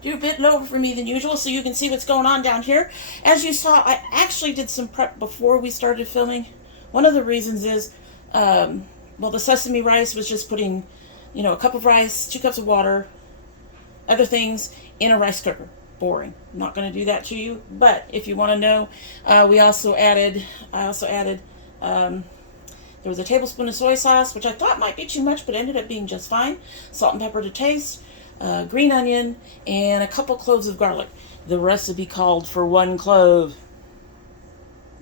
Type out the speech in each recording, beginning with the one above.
Do a bit lower for me than usual so you can see what's going on down here. As you saw, I actually did some prep before we started filming. One of the reasons is, well, the sesame rice was just putting, a cup of rice, 2 cups of water, other things in a rice cooker. Boring. I'm not going to do that to you. But if you want to know, I also added, there was a tablespoon of soy sauce, which I thought might be too much, but ended up being just fine. Salt and pepper to taste. Green onion, and a couple cloves of garlic. The recipe called for 1 clove.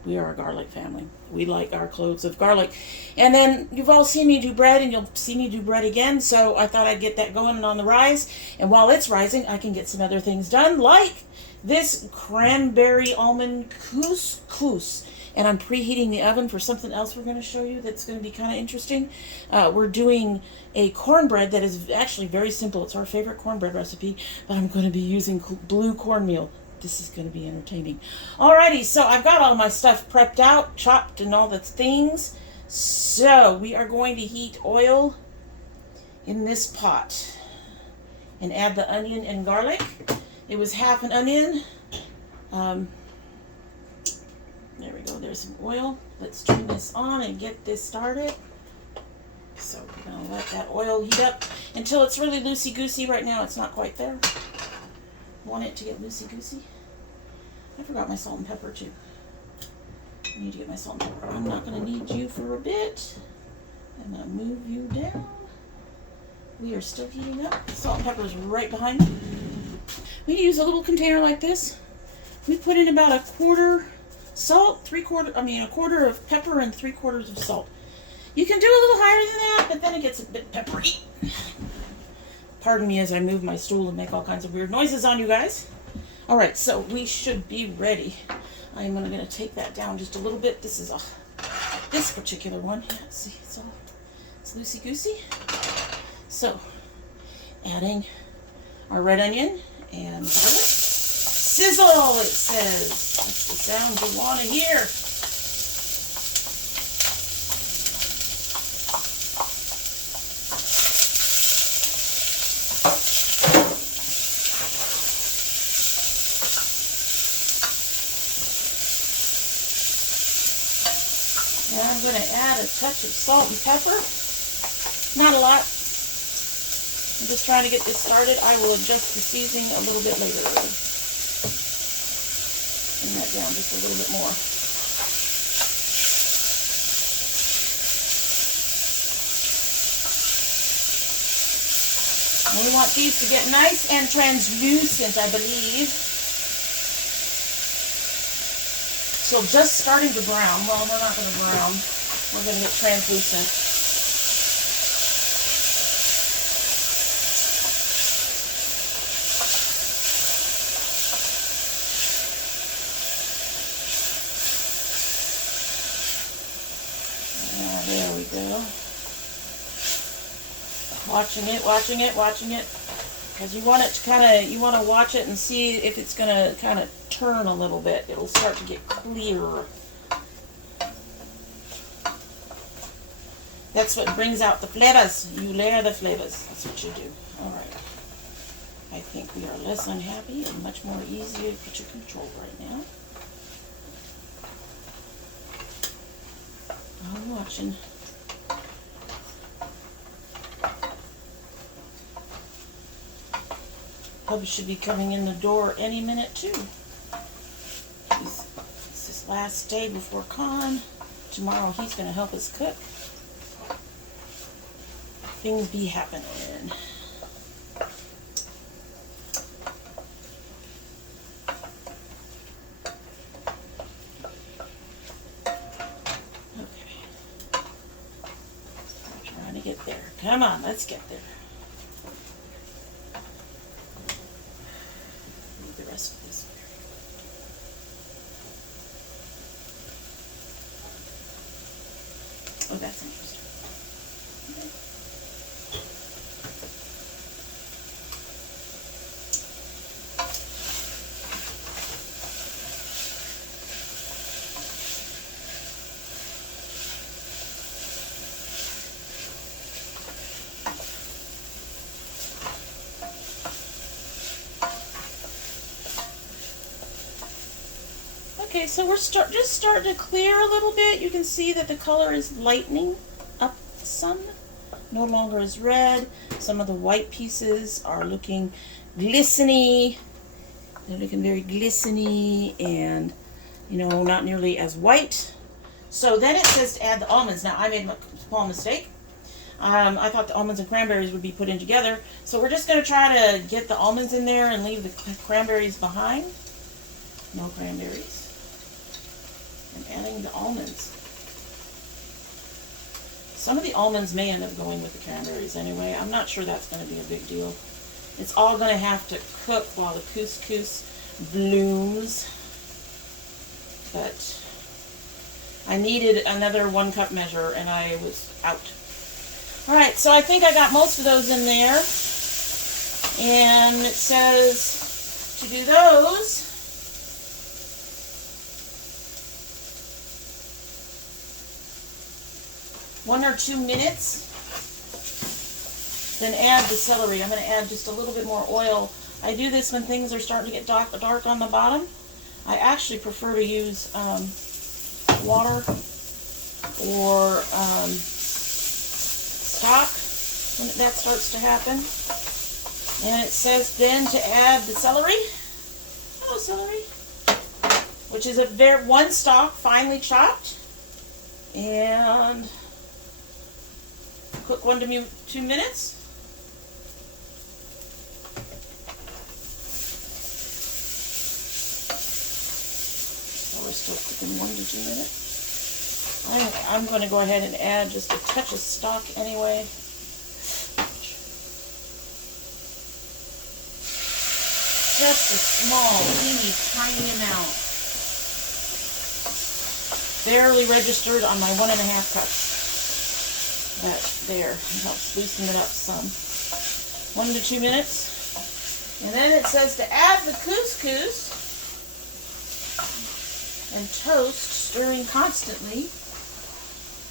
We are a garlic family. We like our cloves of garlic. And then you've all seen me do bread, and you'll see me do bread again, so I thought I'd get that going on the rise. And while it's rising, I can get some other things done, like this cranberry almond couscous. And I'm preheating the oven for something else we're going to show you that's going to be kind of interesting. We're doing a cornbread that is actually very simple. It's our favorite cornbread recipe, but I'm going to be using blue cornmeal. This is going to be entertaining. Alrighty, so I've got all my stuff prepped out, chopped, and all the things. So we are going to heat oil in this pot and add the onion and garlic. It was half an onion. There we go, there's some oil. Let's turn this on and get this started. So we're going to let that oil heat up until it's really loosey-goosey. Right now it's not quite there. Want it to get loosey-goosey. I forgot my salt and pepper too. I need to get my salt and pepper. I'm not going to need you for a bit. I'm going to move you down. We are still heating up. Salt and pepper is right behind me. We use a little container like this. We put in about a quarter salt, a quarter of pepper and 3/4 of salt. You can do a little higher than that, but then it gets a bit peppery. Pardon me as I move my stool and make all kinds of weird noises on you guys. All right, so we should be ready. I'm going to take that down just a little bit. This is this particular one. Yeah, see, it's loosey-goosey. So, adding our red onion and garlic. Sizzle, it says. That's the sound you want to hear. Now I'm going to add a touch of salt and pepper. Not a lot. I'm just trying to get this started. I will adjust the seasoning a little bit later. Bring that down just a little bit more. And we want these to get nice and translucent, I believe. So just starting to brown. Well, we're not going to brown. We're going to get translucent. There we go. Watching it. Because you want it to you want to watch it and see if it's going to kind of turn a little bit. It'll start to get clearer. That's what brings out the flavors. You layer the flavors. That's what you do. All right. I think we are less unhappy and much more easier to control right now. I'm watching. Hubby should be coming in the door any minute too. It's his last day before con. Tomorrow he's going to help us cook. Things be happening. Get there. Come on, let's get there. Move the rest of this. Oh, that's interesting. Okay. Okay, so we're just starting to clear a little bit. You can see that the color is lightening up some. No longer as red. Some of the white pieces are looking glistening. They're looking very glistening and, you know, not nearly as white. So then it says to add the almonds. Now, I made a small mistake. I thought the almonds and cranberries would be put in together. So we're just going to try to get the almonds in there and leave the cranberries behind. No cranberries. I'm adding the almonds. Some of the almonds may end up going with the cranberries anyway. I'm not sure that's going to be a big deal. It's all going to have to cook while the couscous blooms. But I needed another 1 cup measure and I was out. Alright, so I think I got most of those in there. And it says to do those, one or 2 minutes. Then add the celery. I'm going to add just a little bit more oil. I do this when things are starting to get dark on the bottom. I actually prefer to use water or stock when that starts to happen. And it says then to add the celery. Hello, celery. Which is one stalk, finely chopped. And cook 1 to 2 minutes. So we're still cooking 1 to 2 minutes. I'm going to go ahead and add just a touch of stock anyway. Just a small, teeny, tiny amount. Barely registered on my 1.5 cups. That there helps loosen it up some. 1 to 2 minutes. And then it says to add the couscous and toast, stirring constantly.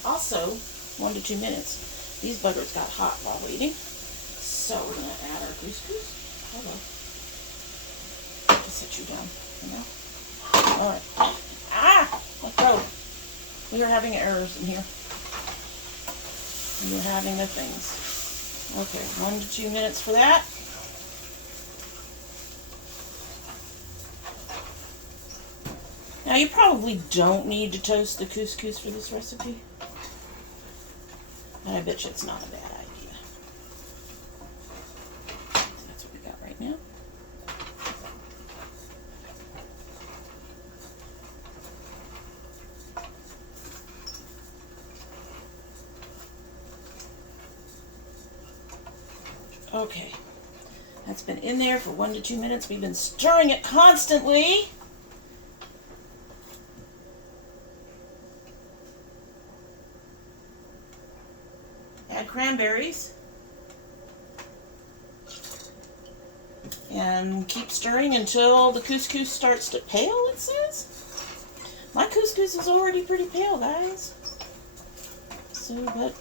Also 1 to 2 minutes. These buggers got hot while waiting. So we're going to add our couscous. Hold on. To sit you down. You know? Alright. Ah! Let's go. We are having errors in here. We're having the things. Okay, 1 to 2 minutes for that. Now you probably don't need to toast the couscous for this recipe. And I bet you it's not a bad idea. So that's what we got right now. Okay, that's been in there for 1 to 2 minutes. We've been stirring it constantly. Add cranberries. And keep stirring until the couscous starts to pale, it says. My couscous is already pretty pale, guys. So, but,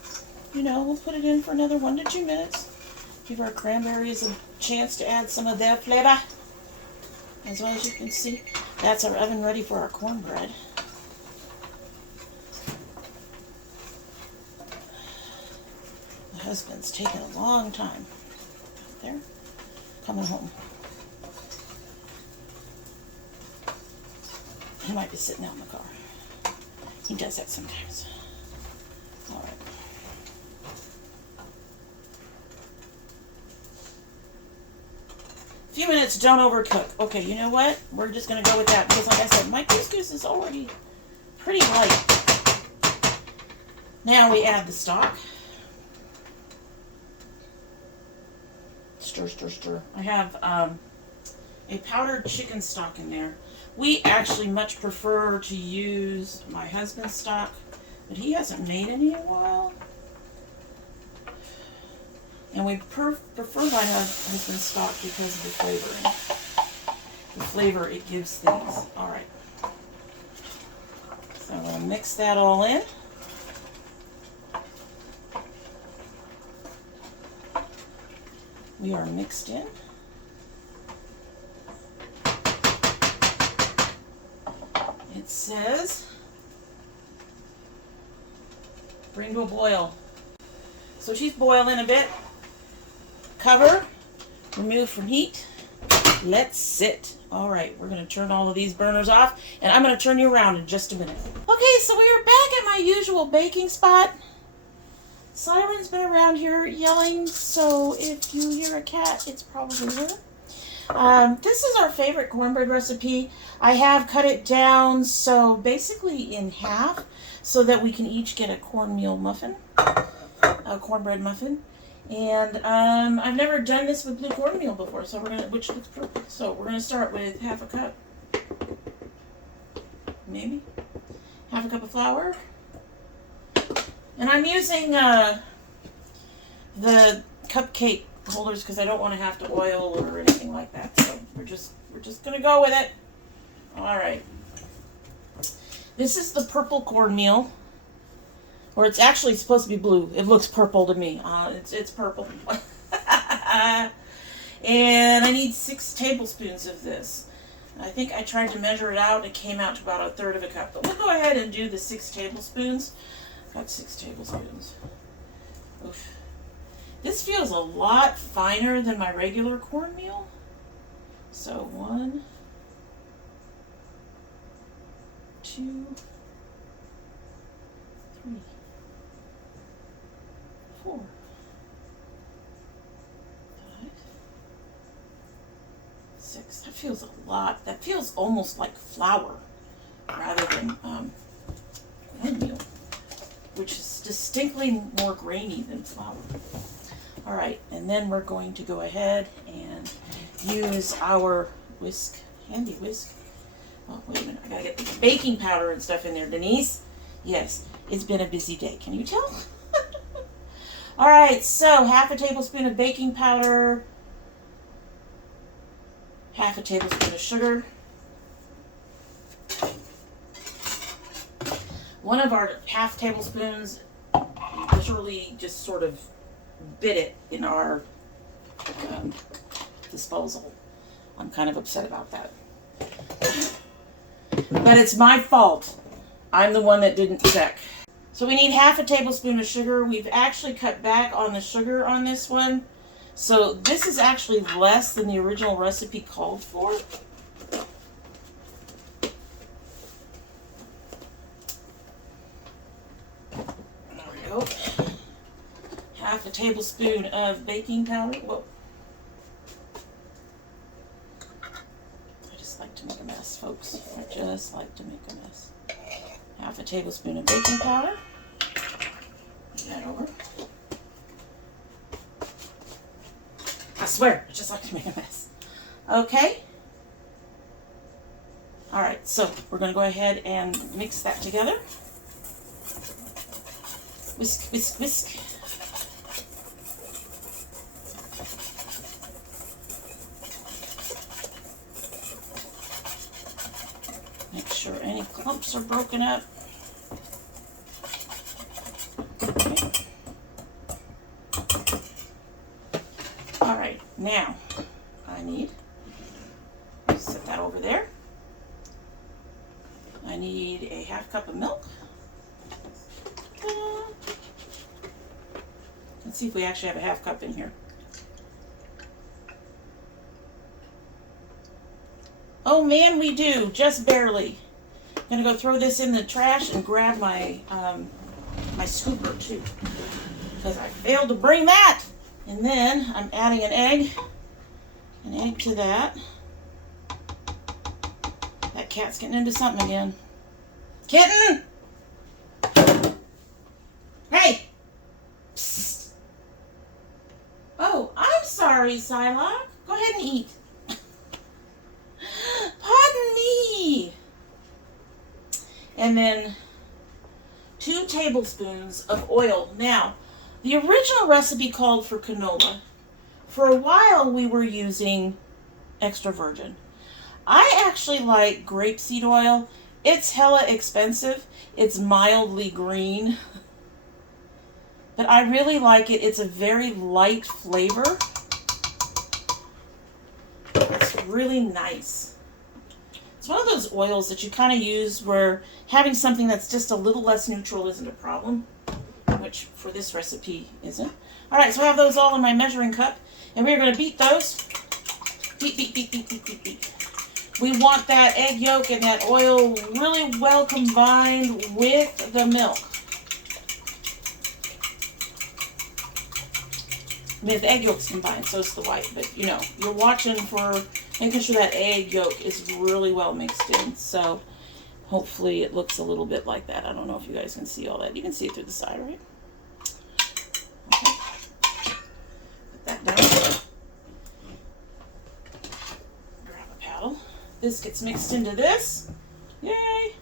you know, we'll put it in for another 1 to 2 minutes. Give our cranberries a chance to add some of their flavor. As well as you can see, that's our oven ready for our cornbread. My husband's taking a long time. There, coming home. He might be sitting out in the car. He does that sometimes. All right. A few minutes, don't overcook. Okay, you know what? We're just going to go with that because, like I said, my couscous is already pretty light. Now we add the stock. Stir, stir, stir. I have a powdered chicken stock in there. We actually much prefer to use my husband's stock, but he hasn't made any in a while. And we prefer my husband's stock because of the flavoring. The flavor it gives things. Alright. So I'm going to mix that all in. We are mixed in. It says, bring to a boil. So she's boiling a bit. Cover, remove from heat. Let's sit. All right, we're going to turn all of these burners off, and I'm going to turn you around in just a minute. Okay, so we are back at my usual baking spot. Siren's been around here yelling, so if you hear a cat, it's probably her. This is our favorite cornbread recipe. I have cut it down so basically in half so that we can each get a cornmeal muffin, a cornbread muffin. And I've never done this with blue cornmeal before, so which looks perfect. So we're gonna start with half a cup, maybe half a cup of flour. And I'm using the cupcake holders because I don't want to have to oil or anything like that. So we're just gonna go with it. All right. This is the purple cornmeal, or it's actually supposed to be blue. It looks purple to me. It's purple. And I need 6 tablespoons of this. I think I tried to measure it out. It came out to about 1/3 of a cup. But we'll go ahead and do the 6 tablespoons. Got 6 tablespoons. Oof. This feels a lot finer than my regular cornmeal. So 1, 2, 3, 4, 5, 6. That feels a lot. That feels almost like flour rather than cornmeal, which is distinctly more grainy than flour. All right, and then we're going to go ahead and use our whisk, handy whisk. Oh, wait a minute, I gotta get the baking powder and stuff in there, Denise. Yes, it's been a busy day, can you tell? All right, so half a tablespoon of baking powder, half a tablespoon of sugar, 1 of our half tablespoons, literally just sort of bit it in our disposal. I'm kind of upset about that. But it's my fault. I'm the one that didn't check. So we need half a tablespoon of sugar. We've actually cut back on the sugar on this one. So this is actually less than the original recipe called for. There we go. Half a tablespoon of baking powder. Whoa. I just like to make a mess, folks. I just like to make a mess. Half a tablespoon of baking powder. Move that over. I swear, I just like to make a mess. Okay. All right, so we're going to go ahead and mix that together. Whisk, whisk, whisk. Make sure any clumps are broken up. Okay. All right, now I need, set that over there. I need a half cup of milk. Let's see if we actually have a half cup in here. Oh man, we do, just barely. I'm gonna go throw this in the trash and grab my my scooper too, because I failed to bring that. And then I'm adding an egg to that. That cat's getting into something again. Kitten! Hey! Psst. Oh, I'm sorry, Psylocke. Go ahead and eat. Pardon me. And then 2 tablespoons of oil. Now, the original recipe called for canola. For a while, we were using extra virgin. I actually like grapeseed oil. It's hella expensive. It's mildly green. But I really like it. It's a very light flavor. It's really nice. It's one of those oils that you kind of use where having something that's just a little less neutral isn't a problem, which for this recipe isn't. All right, so I have those all in my measuring cup, and we're going to beat those. Beat, beat, beat, beat, beat, beat, beat. We want that egg yolk and that oil really well combined with the milk. I mean, if the egg yolk's combined, so is the white, but you know, you're watching for making sure that egg yolk is really well mixed in. So hopefully it looks a little bit like that. I don't know if you guys can see all that. You can see it through the side, right? Okay. Put that down. Grab a paddle. This gets mixed into this. Yay!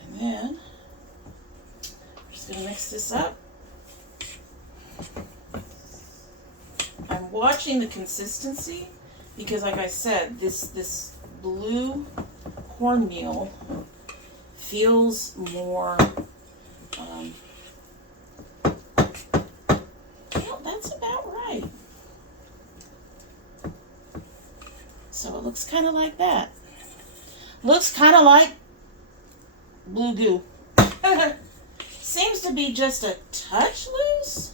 And then I'm just going to mix this up. I'm watching the consistency because, like I said, this blue cornmeal feels more, well, that's about right. So it looks kind of like that. Looks kind of like blue goo. Seems to be just a touch loose.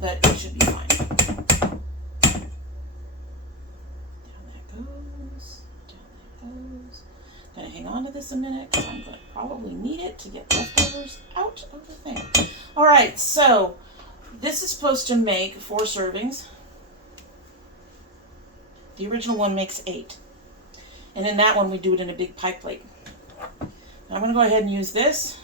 But it should be fine. Down that goes. Down that goes. Gonna hang on to this a minute because I'm gonna probably need it to get leftovers out of the thing. Alright, so this is supposed to make 4 servings. The original one makes 8. And in that one we do it in a big pie plate. Now I'm gonna go ahead and use this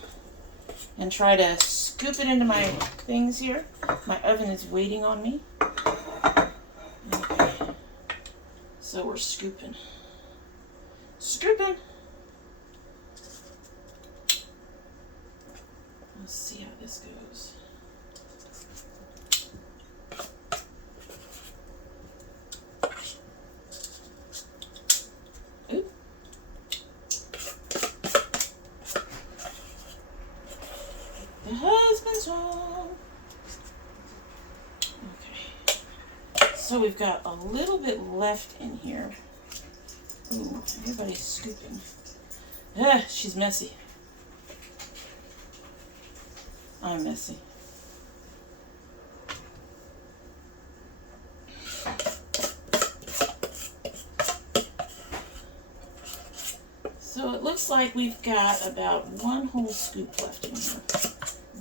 and try to scoop it into my things here. My oven is waiting on me. Okay. So we're scooping. Scooping. Let's see how this goes. Oop. The husband's home. Okay. So we've got a little bit left in here. Ooh, everybody's scooping. Ah, she's messy. I'm messy. So it looks like we've got about 1 whole scoop left in here.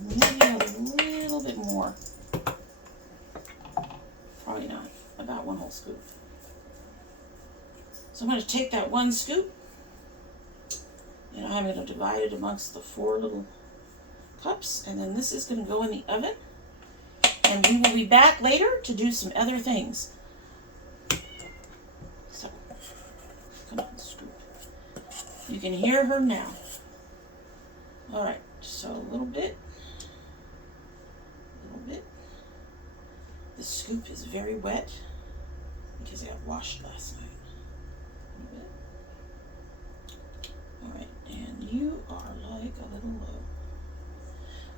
Maybe a little bit more. Probably not. About 1 whole scoop. So I'm going to take that 1 scoop and I'm going to divide it amongst the 4 little cups, and then this is going to go in the oven, and we will be back later to do some other things. So, come on, scoop. You can hear her now. Alright, so a little bit. The scoop is very wet because I got washed last night. Alright, and you are like a little low.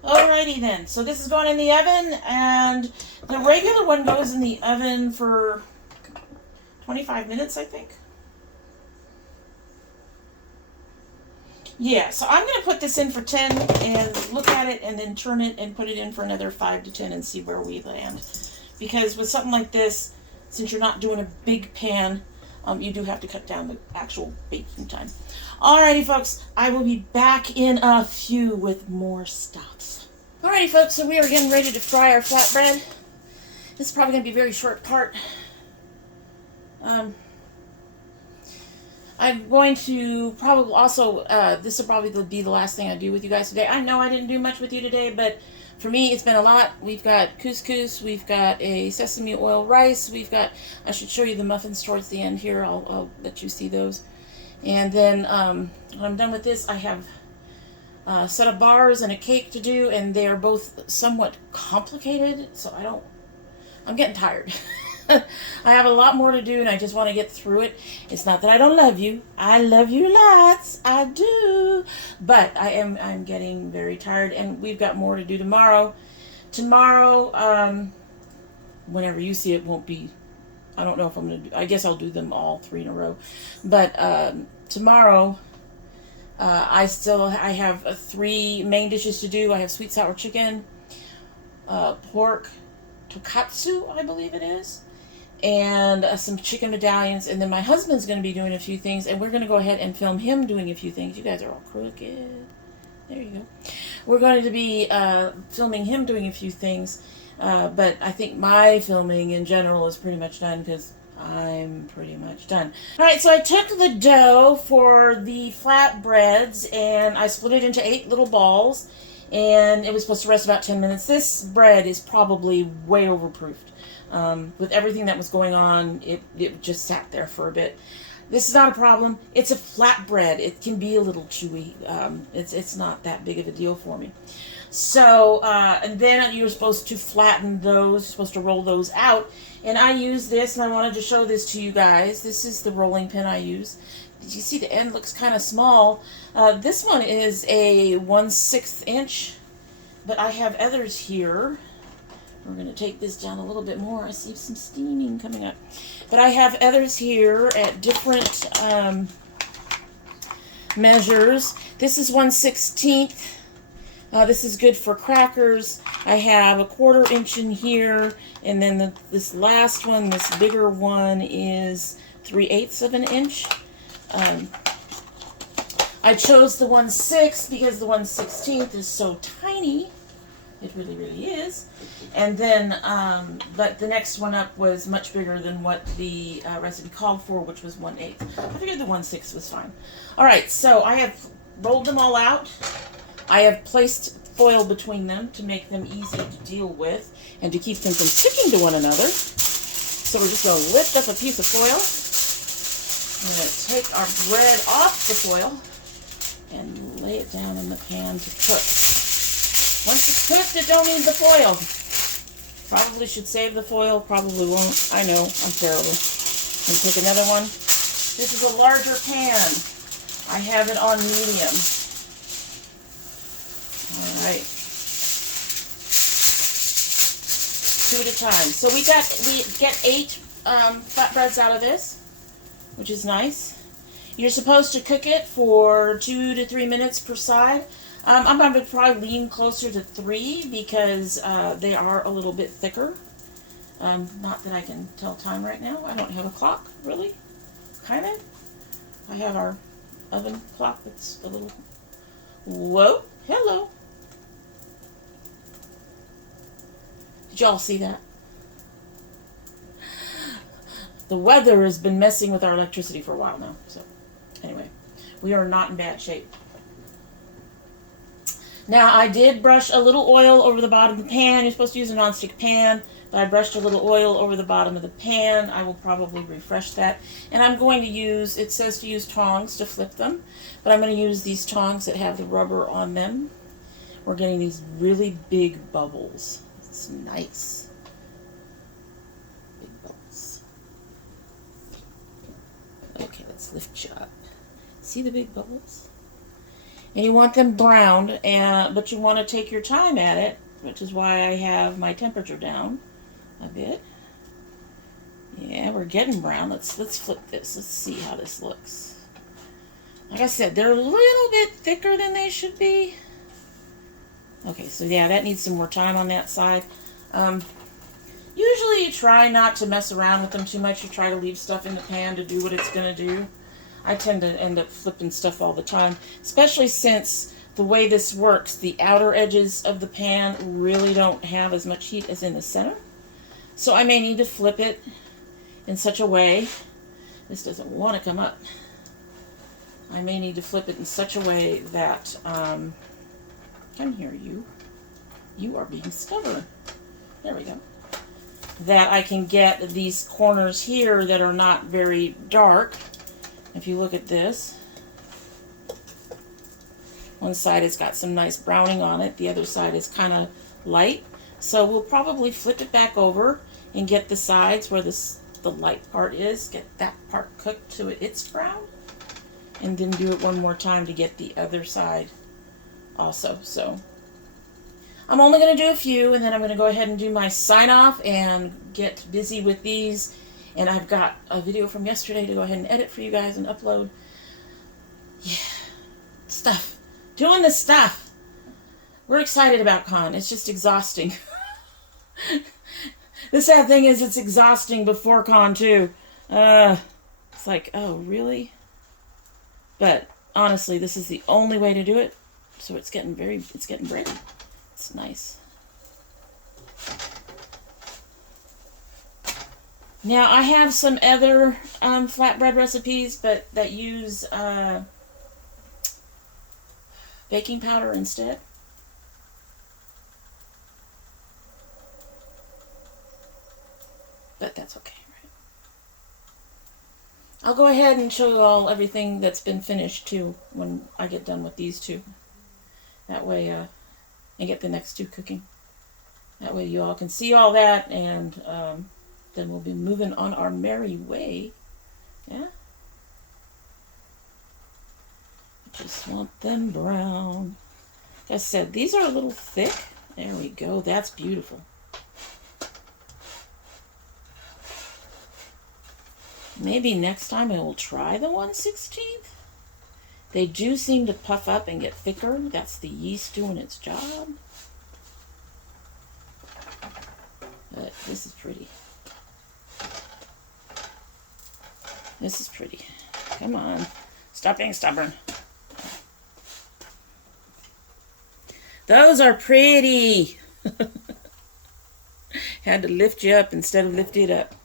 Alrighty then, so this is going in the oven, and the regular one goes in the oven for 25 minutes, I think. Yeah, so I'm going to put this in for 10 and look at it and then turn it and put it in for another 5 to 10 and see where we land. Because with something like this, since you're not doing a big pan, you do have to cut down the actual baking time. Alrighty, folks, I will be back in a few with more stuff. Alrighty, folks, so we are getting ready to fry our flatbread. This is probably going to be a very short part. I'm going to probably also, this will probably be the last thing I do with you guys today. I know I didn't do much with you today, but for me, it's been a lot. We've got couscous, we've got a sesame oil rice, we've got, I should show you the muffins towards the end here. I'll let you see those. And then when I'm done with this, I have a set of bars and a cake to do, and they are both somewhat complicated, so I'm getting tired. I have a lot more to do, and I just want to get through it. It's not that I don't love you. I love you lots. I do. But I'm getting very tired, and we've got more to do tomorrow. Tomorrow, whenever you see it, won't be, I don't know if I'm going to do, I guess I'll do them all 3 in a row. But tomorrow, I have 3 main dishes to do. I have sweet sour chicken, pork tokatsu, I believe it is, and some chicken medallions. And then my husband's going to be doing a few things, and we're going to go ahead and film him doing a few things. You guys are all crooked. There you go. We're going to be filming him doing a few things, but I think my filming in general is pretty much done because I'm pretty much done. Alright, so I took the dough for the flatbreads and I split it into 8 little balls, and it was supposed to rest about 10 minutes. This bread is probably way overproofed. With everything that was going on, it just sat there for a bit. This is not a problem. It's a flatbread. It can be a little chewy. It's not that big of a deal for me. So, and then you're supposed to flatten those, you're supposed to roll those out. And I use this, and I wanted to show this to you guys. This is the rolling pin I use. Did you see the end looks kind of small? This one is a 1/6 inch, but I have others here. We're going to take this down a little bit more. I see some steaming coming up. But I have others here at different measures. This is 1/16. This is good for crackers. I have a 1/4 inch in here, and then this last one, this bigger one, is 3/8 of an inch. I chose the 1/6 because the 1/16 is so tiny. It really, really is. And then, but the next one up was much bigger than what the recipe called for, which was 1/8. I figured the 1/6 was fine. All right, so I have rolled them all out. I have placed foil between them to make them easy to deal with and to keep them from sticking to one another. So we're just going to lift up a piece of foil. We're going to take our bread off the foil and lay it down in the pan to cook. Once it's cooked, it don't need the foil. Probably should save the foil, probably won't. I know, I'm terrible. And take another one. This is a larger pan. I have it on medium. Alright. 2 at a time. So we get 8 flatbreads out of this, which is nice. You're supposed to cook it for 2 to 3 minutes per side. I'm going to probably lean closer to 3 because they are a little bit thicker. Not that I can tell time right now. I don't have a clock, really. Kind of. I have our oven clock that's a little... Whoa. Hello. Did y'all see that? The weather has been messing with our electricity for a while now. So, anyway, we are not in bad shape. Now, I did brush a little oil over the bottom of the pan. You're supposed to use a nonstick pan, but I brushed a little oil over the bottom of the pan. I will probably refresh that. And I'm going to use, it says to use tongs to flip them, but I'm going to use these tongs that have the rubber on them. We're getting these really big bubbles. It's nice. Big bubbles. Okay, let's lift you up. See the big bubbles? And you want them browned, but you want to take your time at it, which is why I have my temperature down a bit. Yeah, we're getting brown. Let's flip this. Let's see how this looks. Like I said, they're a little bit thicker than they should be. Okay, so yeah, that needs some more time on that side. Usually you try not to mess around with them too much. You try to leave stuff in the pan to do what it's going to do. I tend to end up flipping stuff all the time, especially since the way this works, the outer edges of the pan really don't have as much heat as in the center. So I may need to flip it in such a way, this doesn't want to come up. I may need to flip it in such a way that, come here you are being stubborn. There we go. That I can get these corners here that are not very dark. If you look at this, one side has got some nice browning on it, the other side is kind of light. So we'll probably flip it back over and get the sides where the light part is, get that part cooked to its brown, and then do it one more time to get the other side also. So I'm only going to do a few, and then I'm going to go ahead and do my sign off and get busy with these. And I've got a video from yesterday to go ahead and edit for you guys and upload. Yeah, stuff. Doing the stuff. We're excited about con. It's just exhausting. The sad thing is it's exhausting before con too. It's like, oh, really? But honestly, this is the only way to do it. So it's getting ready. It's nice. Now I have some other flatbread recipes, but that use baking powder instead. But that's okay, right? I'll go ahead and show you all everything that's been finished too when I get done with these two. That way, and get the next two cooking. That way you all can see all that, and then we'll be moving on our merry way. Yeah? I just want them brown. Like I said, these are a little thick. There we go. That's beautiful. Maybe next time I will try the 1/16. They do seem to puff up and get thicker. That's the yeast doing its job. But this is pretty. This is pretty. Come on. Stop being stubborn. Those are pretty. Had to lift you up instead of lift it up.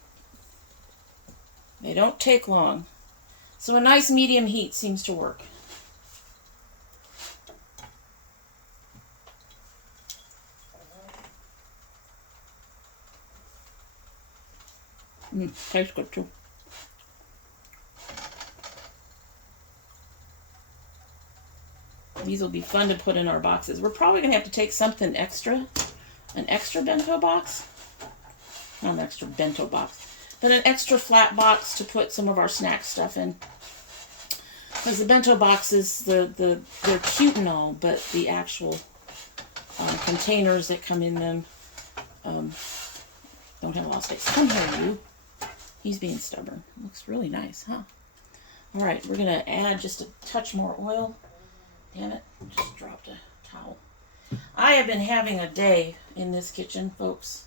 They don't take long. So a nice medium heat seems to work. Tastes good too. These will be fun to put in our boxes. We're probably going to have to take something extra. An extra bento box. Not an extra bento box. But an extra flat box to put some of our snack stuff in. Because the bento boxes, they're cute and all, but the actual containers that come in them don't have a lot of space. Come here, you. He's being stubborn. Looks really nice, huh? All right, we're going to add just a touch more oil. Damn it, just dropped a towel. I have been having a day in this kitchen, folks.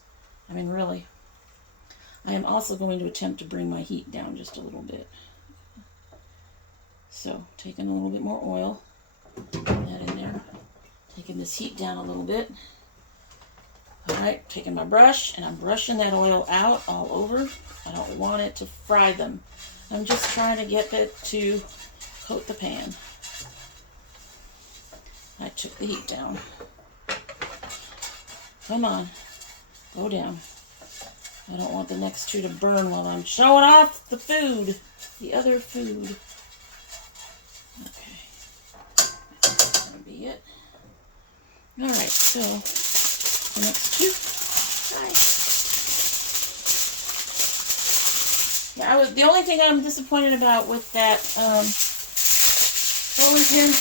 I mean, really. I am also going to attempt to bring my heat down just a little bit. So, taking a little bit more oil. Put that in there. Taking this heat down a little bit. Alright, taking my brush, and I'm brushing that oil out all over. I don't want it to fry them. I'm just trying to get it to coat the pan. I took the heat down. Come on. Go down. I don't want the next two to burn while I'm showing off the food. The other food. Okay. That's going to be it. Alright, so the next two. Yeah, the only thing I'm disappointed about with that rolling pin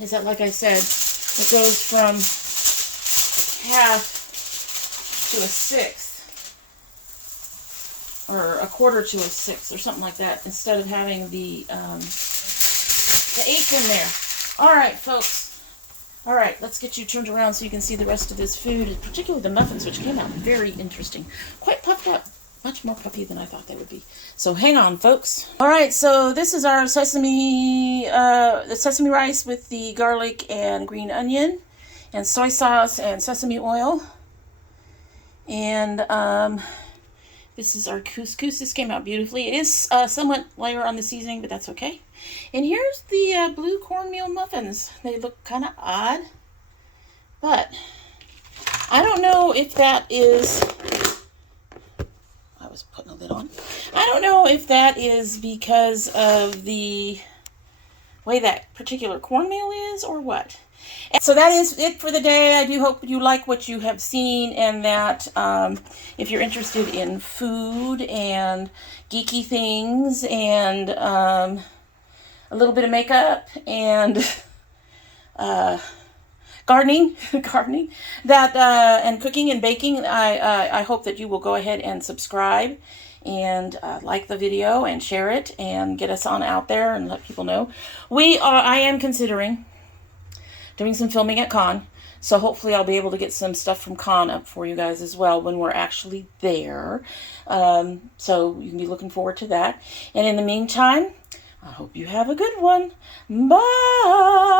is that, like I said, it goes from half to a sixth, or a quarter to a sixth, or something like that, instead of having the eighth in there. All right, folks. All right, let's get you turned around so you can see the rest of this food, particularly the muffins, which came out very interesting. Quite puffed up. Much more puffy than I thought they would be. So hang on, folks. All right, so this is our the sesame rice with the garlic and green onion and soy sauce and sesame oil. And this is our couscous. This came out beautifully. It is somewhat lighter on the seasoning, but that's okay. And here's the blue cornmeal muffins. They look kind of odd, but I don't know if that is... I was putting a lid on. I don't know if that is because of the way that particular cornmeal is or what. So that is it for the day. I do hope you like what you have seen, and that if you're interested in food and geeky things and a little bit of makeup and gardening, that and cooking and baking, I hope that you will go ahead and subscribe and like the video and share it and get us on out there and let people know. I am considering doing some filming at con, so hopefully I'll be able to get some stuff from con up for you guys as well when we're actually there. So you can be looking forward to that. And in the meantime, I hope you have a good one. Bye!